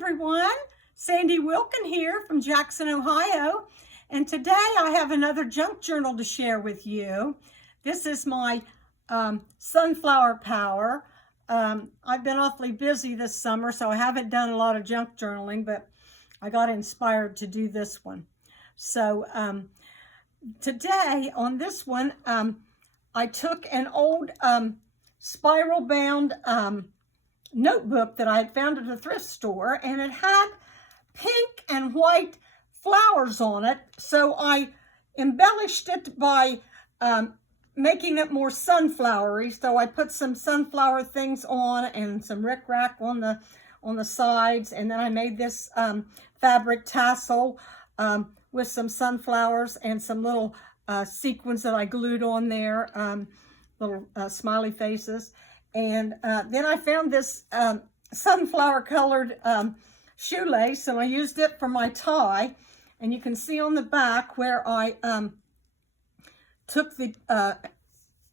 everyone. Sandy Wilkin here from Jackson, Ohio. And today I have another junk journal to share with you. This is my sunflower power. I've been awfully busy this summer, so I haven't done a lot of junk journaling, but I got inspired to do this one. So today on this one, I took an old spiral bound notebook that I had found at a thrift store, and it had pink and white flowers on it. So I embellished it by making it more sunflowery. So I put some sunflower things on and some rickrack on the sides, and then I made this fabric tassel with some sunflowers and some little sequins that I glued on there, little smiley faces. And then I found this sunflower colored shoelace, and I used it for my tie. And you can see on the back where I took the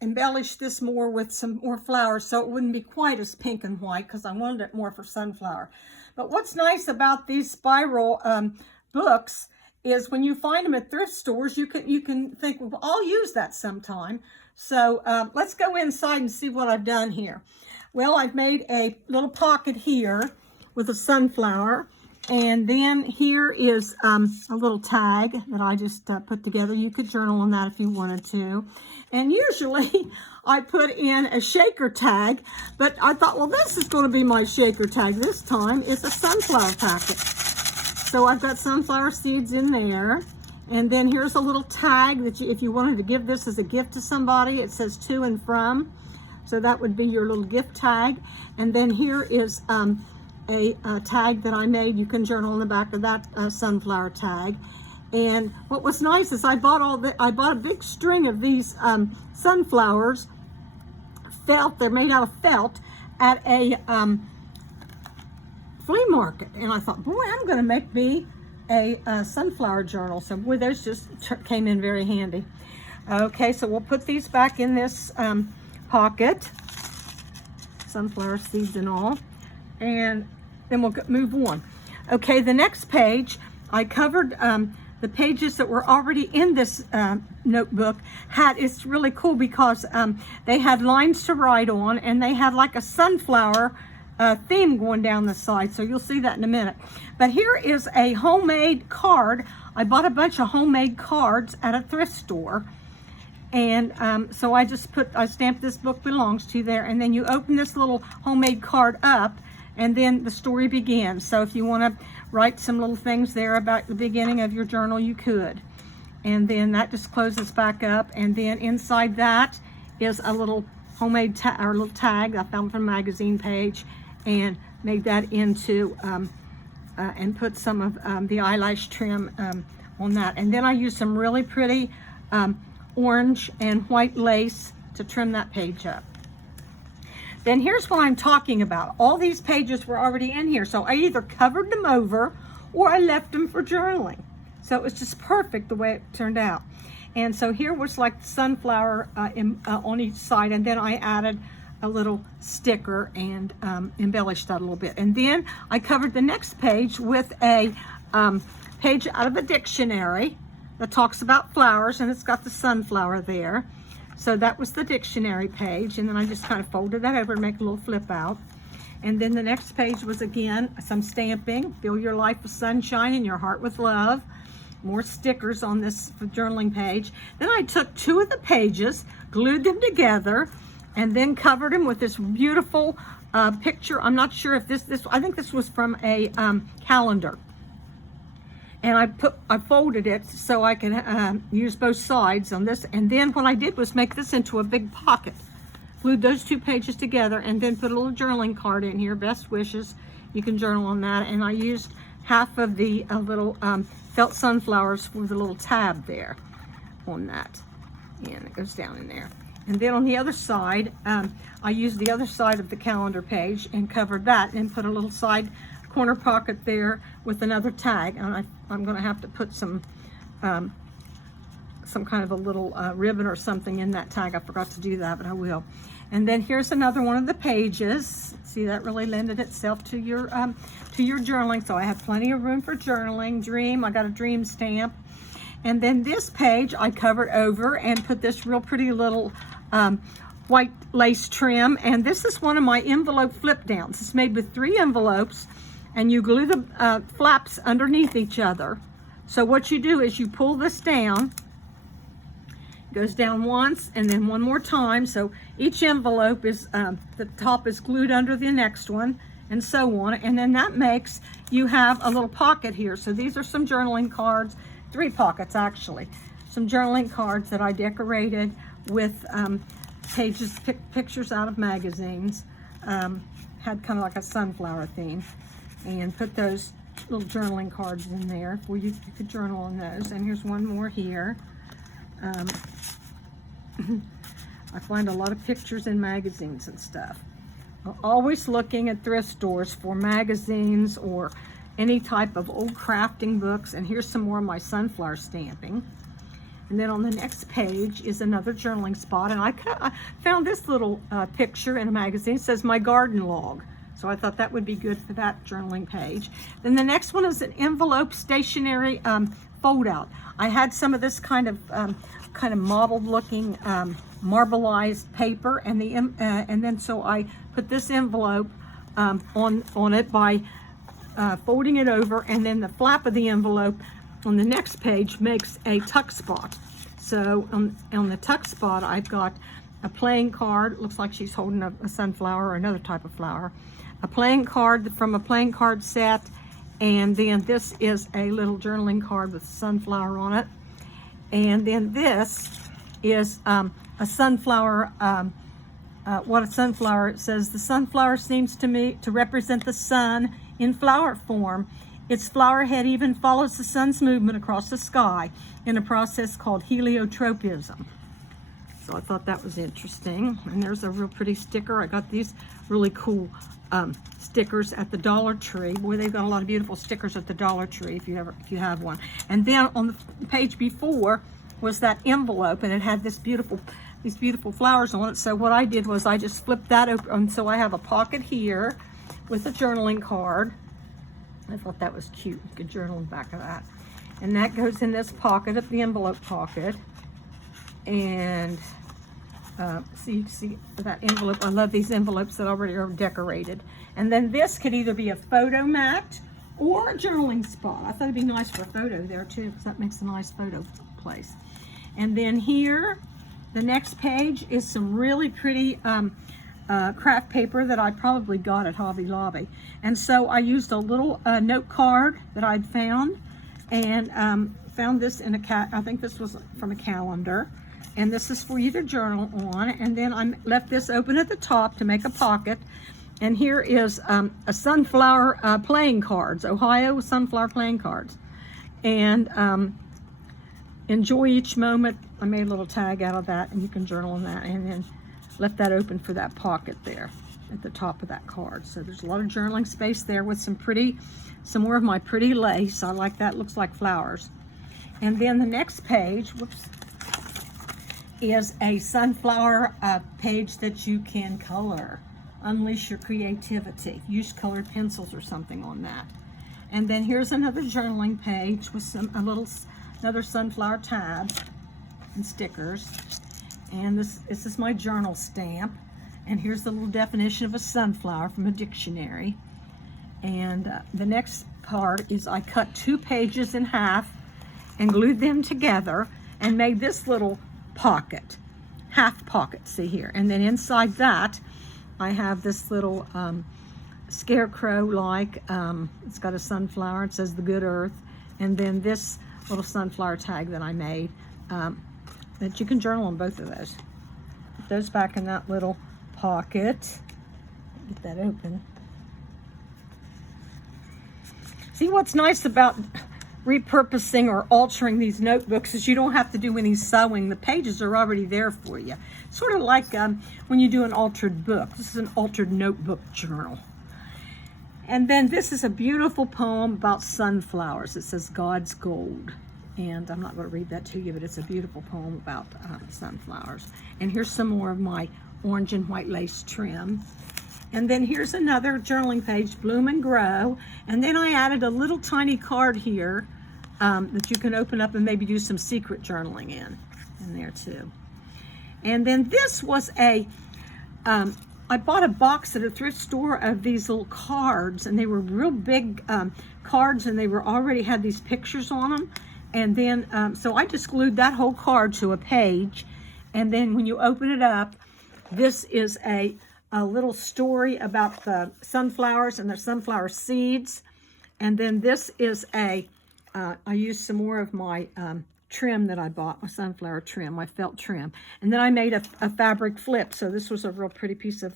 embellished this more with some more flowers, so it wouldn't be quite as pink and white, because I wanted it more for sunflower. But what's nice about these spiral books is when you find them at thrift stores, you can think, well, I'll use that sometime. So let's go inside and see what I've done here. Well, I've made a little pocket here with a sunflower, and then here is a little tag that I just put together. You could journal on that if you wanted to. And usually I put in a shaker tag, but I thought, well, this is going to be my shaker tag this time. It's a sunflower packet. So I've got sunflower seeds in there. And then here's a little tag that if you wanted to give this as a gift to somebody, it says to and from. So that would be your little gift tag. And then here is a tag that I made. You can journal on the back of that sunflower tag. And what was nice is I bought a big string of these sunflowers, felt. They're made out of felt at a flea market. And I thought, boy, I'm going to make me a sunflower journal. So boy, those just came in very handy. Okay, so we'll put these back in this pocket, sunflower seeds and all, and then we'll move on. Okay, the next page, I covered the pages that were already in this notebook. It's really cool because they had lines to write on, and they had like a sunflower theme going down the side, so you'll see that in a minute. But here is a homemade card. I bought a bunch of homemade cards at a thrift store, and so I stamped "This book belongs to" there, and then you open this little homemade card up, and then the story begins. So if you want to write some little things there about the beginning of your journal, you could. And then that just closes back up, and then inside that is a little homemade little tag I found from a magazine page, and made that into and put some of the eyelash trim on that. And then I used some really pretty orange and white lace to trim that page up. Then here's what I'm talking about. All these pages were already in here, so I either covered them over or I left them for journaling. So it was just perfect the way it turned out. And so here was like sunflower on each side, and then I added a little sticker and embellished that a little bit. And then I covered the next page with a page out of a dictionary that talks about flowers, and it's got the sunflower there. So that was the dictionary page, and then I just kind of folded that over to make a little flip out. And then the next page was, again, some stamping. Fill your life with sunshine and your heart with love. More stickers on this journaling page. Then I took two of the pages, glued them together, and then covered them with this beautiful picture. I'm not sure if I think this was from a calendar. And I folded it so I can use both sides on this. And then what I did was make this into a big pocket. Glued those two pages together, and then put a little journaling card in here, best wishes. You can journal on that. And I used half of the little felt sunflowers with a little tab there on that. And it goes down in there. And then on the other side, I used the other side of the calendar page and covered that, and put a little side corner pocket there with another tag. And I'm going to have to put some kind of a little ribbon or something in that tag. I forgot to do that, but I will. And then here's another one of the pages. See, that really lended itself to your journaling. So I have plenty of room for journaling. Dream, I got a dream stamp. And then this page I covered over and put this real pretty little white lace trim. And this is one of my envelope flip downs. It's made with 3 envelopes, and you glue the flaps underneath each other. So what you do is you pull this down, goes down once and then one more time. So each envelope is, the top is glued under the next one, and so on. And then that makes you have a little pocket here. So these are some journaling cards, 3 pockets actually. Some journaling cards that I decorated with pages, pictures out of magazines. Had kind of like a sunflower theme, and put those little journaling cards in there where you could journal on those. And here's one more here. I find a lot of pictures in magazines and stuff. I'm always looking at thrift stores for magazines or any type of old crafting books. And here's some more of my sunflower stamping. And then on the next page is another journaling spot. And I found this little picture in a magazine. It says my garden log. So I thought that would be good for that journaling page. Then the next one is an envelope stationery fold out. I had some of this kind of mottled looking marbleized paper, and then so I put this envelope on it by folding it over, and then the flap of the envelope on the next page makes a tuck spot. So on the tuck spot, I've got a playing card. It looks like she's holding a sunflower or another type of flower. A playing card from a playing card set, and then this is a little journaling card with a sunflower on it. And then this is a sunflower, what a sunflower says. The sunflower seems to me to represent the sun in flower form. Its flower head even follows the sun's movement across the sky in a process called heliotropism. So I thought that was interesting. And there's a real pretty sticker. I got these really cool stickers at the Dollar Tree. Boy, they've got a lot of beautiful stickers at the Dollar Tree if you have one. And then on the page before was that envelope, and it had these beautiful flowers on it. So what I did was I just flipped that open. So I have a pocket here with a journaling card. I thought that was cute. You could journal in the back of that. And that goes in this pocket, of the envelope pocket. And see that envelope. I love these envelopes that already are decorated. And then this could either be a photo mat or a journaling spot. I thought it'd be nice for a photo there too, because that makes a nice photo place. And then here, the next page is some really pretty craft paper that I probably got at Hobby Lobby. And so I used a little note card that I'd found, and found this in I think this was from a calendar. And this is for you to journal on. And then I left this open at the top to make a pocket. And here is a sunflower playing cards, Ohio sunflower playing cards. And enjoy each moment. I made a little tag out of that, and you can journal on that. And then left that open for that pocket there at the top of that card. So there's a lot of journaling space there with some more of my pretty lace. I like that, looks like flowers. And then the next page, is a sunflower page that you can color. Unleash your creativity. Use colored pencils or something on that. And then here's another journaling page with another sunflower tab and stickers. And this is my journal stamp. And here's the little definition of a sunflower from a dictionary. And the next part is I cut 2 pages in half and glued them together and made this little pocket, half pocket, see here. And then inside that, I have this little scarecrow-like, it's got a sunflower, it says the good earth, and then this little sunflower tag that I made, that you can journal on both of those. Put those back in that little pocket. Get that open. See, what's nice about repurposing or altering these notebooks is you don't have to do any sewing. The pages are already there for you. Sort of like when you do an altered book. This is an altered notebook journal. And then this is a beautiful poem about sunflowers. It says God's Gold. And I'm not going to read that to you, but it's a beautiful poem about sunflowers. And here's some more of my orange and white lace trim. And then here's another journaling page, Bloom and Grow. And then I added a little tiny card here that you can open up and maybe do some secret journaling in there too. And then this was I bought a box at a thrift store of these little cards, and they were real big cards, and they were already had these pictures on them. And then, so I just glued that whole card to a page. And then when you open it up, this is a little story about the sunflowers and the sunflower seeds. And then this is I used some more of my trim that I bought, my sunflower trim, my felt trim. And then I made a fabric flip. So this was a real pretty piece of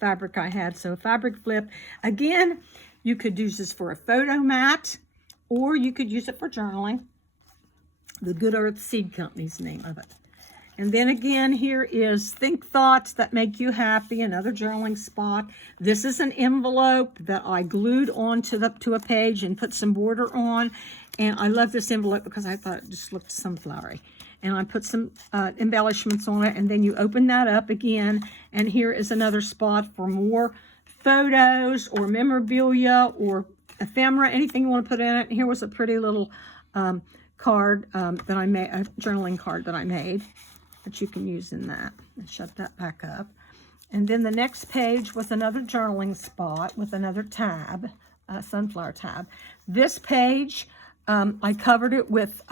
fabric I had. So a fabric flip. Again, you could use this for a photo mat, or you could use it for journaling. The Good Earth Seed Company's name of it. And then again, here is Think Thoughts That Make You Happy, another journaling spot. This is an envelope that I glued onto to a page and put some border on. And I love this envelope because I thought it just looked sunflowery. And I put some embellishments on it, and then you open that up again. And here is another spot for more photos or memorabilia or ephemera, anything you want to put in it. And here was a pretty little card that I made, a journaling card that I made, that you can use in that. And shut that back up. And then the next page was another journaling spot with another tab, sunflower tab. This page, I covered it with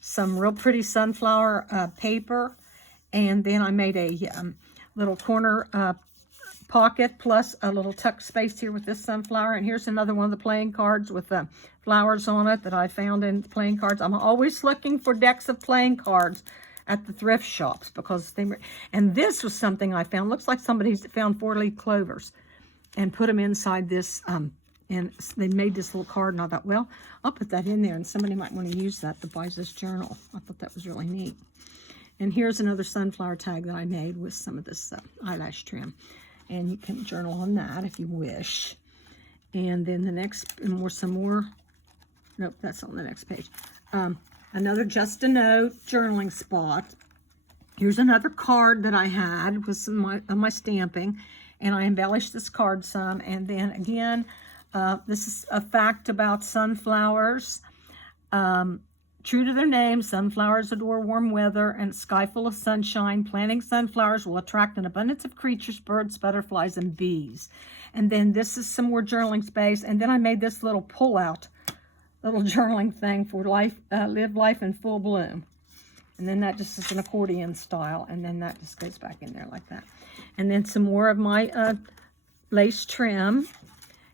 some real pretty sunflower paper, and then I made a little corner pocket plus a little tuck space here with this sunflower. And here's another one of the playing cards with the flowers on it that I found in playing cards. I'm always looking for decks of playing cards at the thrift shops because they were, and this was something I found. Looks like somebody found 4-leaf clovers and put them inside this, and they made this little card, and I thought, well, I'll put that in there, and somebody might want to use that to buy this journal. I thought that was really neat. And here's another sunflower tag that I made with some of this eyelash trim, and you can journal on that if you wish. And then the next, some more, nope, that's on the next page. Another Just a Note journaling spot. Here's another card that I had with some of my stamping, and I embellished this card some. And then again, this is a fact about sunflowers. True to their name, sunflowers adore warm weather and a sky full of sunshine. Planting sunflowers will attract an abundance of creatures, birds, butterflies, and bees. And then this is some more journaling space. And then I made this little pull-out little journaling thing for life, live life in full bloom. And then that just is an accordion style, and then that just goes back in there like that. And then some more of my lace trim.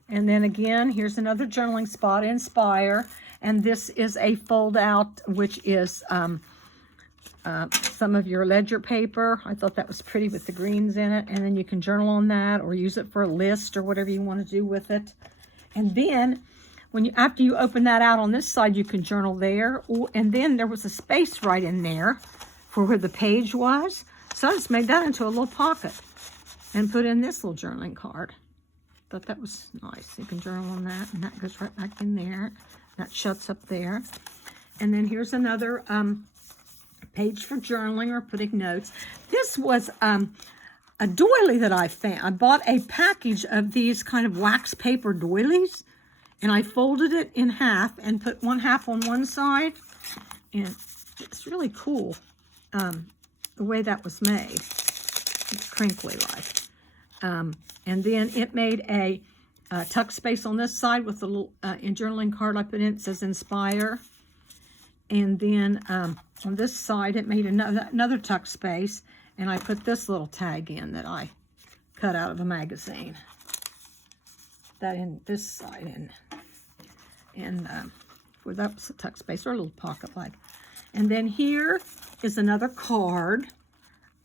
And then again, here's another journaling spot, Inspire. And this is a fold out, which is some of your ledger paper. I thought that was pretty with the greens in it. And then you can journal on that or use it for a list or whatever you want to do with it. And then after you open that out on this side, you can journal there. And then there was a space right in there for where the page was. So I just made that into a little pocket and put in this little journaling card. Thought that was nice. You can journal on that, and that goes right back in there. That shuts up there. And then here's another page for journaling or putting notes. This was a doily that I found. I bought a package of these kind of wax paper doilies, and I folded it in half and put one half on one side. And it's really cool the way that was made. It's crinkly like. And then it made a tuck space on this side with the little journaling card I put in. It says Inspire. And then on this side, it made another tuck space. And I put this little tag in that I cut out of a magazine. That in this side. And where that was a tuck space or a little pocket like. And then here is another card.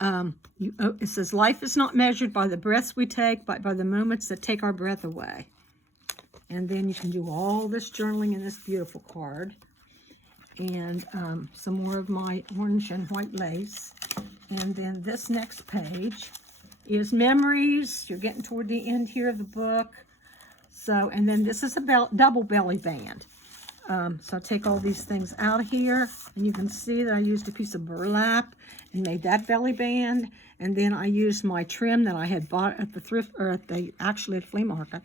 It says, life is not measured by the breaths we take, but by the moments that take our breath away. And then you can do all this journaling in this beautiful card. And some more of my orange and white lace. And then this next page is memories. You're getting toward the end here of the book. So, and then this is a double belly band. So I take all these things out of here, and you can see that I used a piece of burlap and made that belly band. And then I used my trim that I had bought at the thrift, or actually at flea market,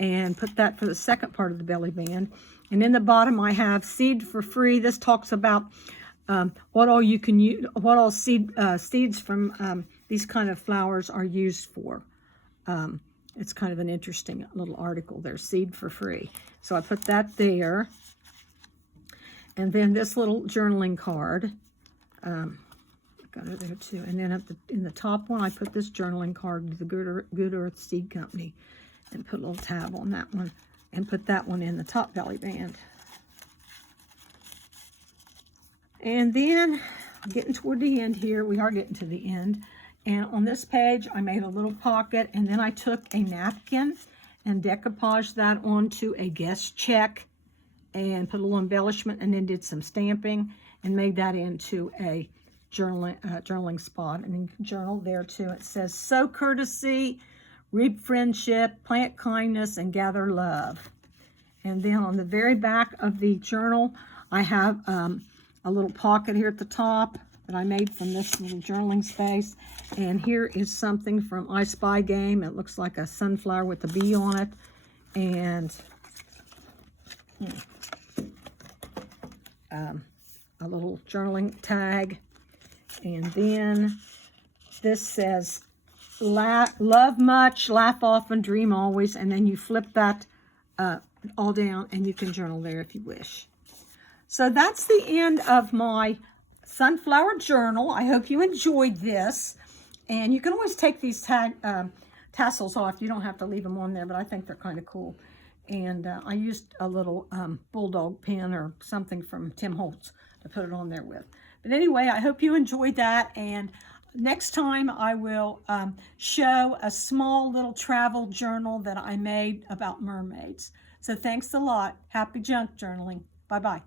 and put that for the second part of the belly band. And in the bottom I have Seed for Free. This talks about what all you can use, what all seeds from these kind of flowers are used for. It's kind of an interesting little article there, Seed for Free. So I put that there. And then this little journaling card, got it there too. And then in the top one, I put this journaling card to the Good Earth Seed Company, and put a little tab on that one, and put that one in the top belly band. And then getting toward the end here, we are getting to the end. And on this page, I made a little pocket, and then I took a napkin and decoupaged that onto a guest check, and put a little embellishment, and then did some stamping and made that into a journaling spot. And you can journal there too. It says, sow courtesy, reap friendship, plant kindness, and gather love. And then on the very back of the journal, I have a little pocket here at the top that I made from this little journaling space. And here is something from I Spy Game. It looks like a sunflower with a bee on it. And a little journaling tag. And then this says, love much, laugh often, dream always. And then you flip that all down, and you can journal there if you wish. So that's the end of my sunflower journal. I hope you enjoyed this. And you can always take these tassels off. You don't have to leave them on there, but I think they're kind of cool. And I used a little bulldog pin or something from Tim Holtz to put it on there with. But anyway, I hope you enjoyed that. And next time I will show a small little travel journal that I made about mermaids. So thanks a lot. Happy junk journaling. Bye-bye.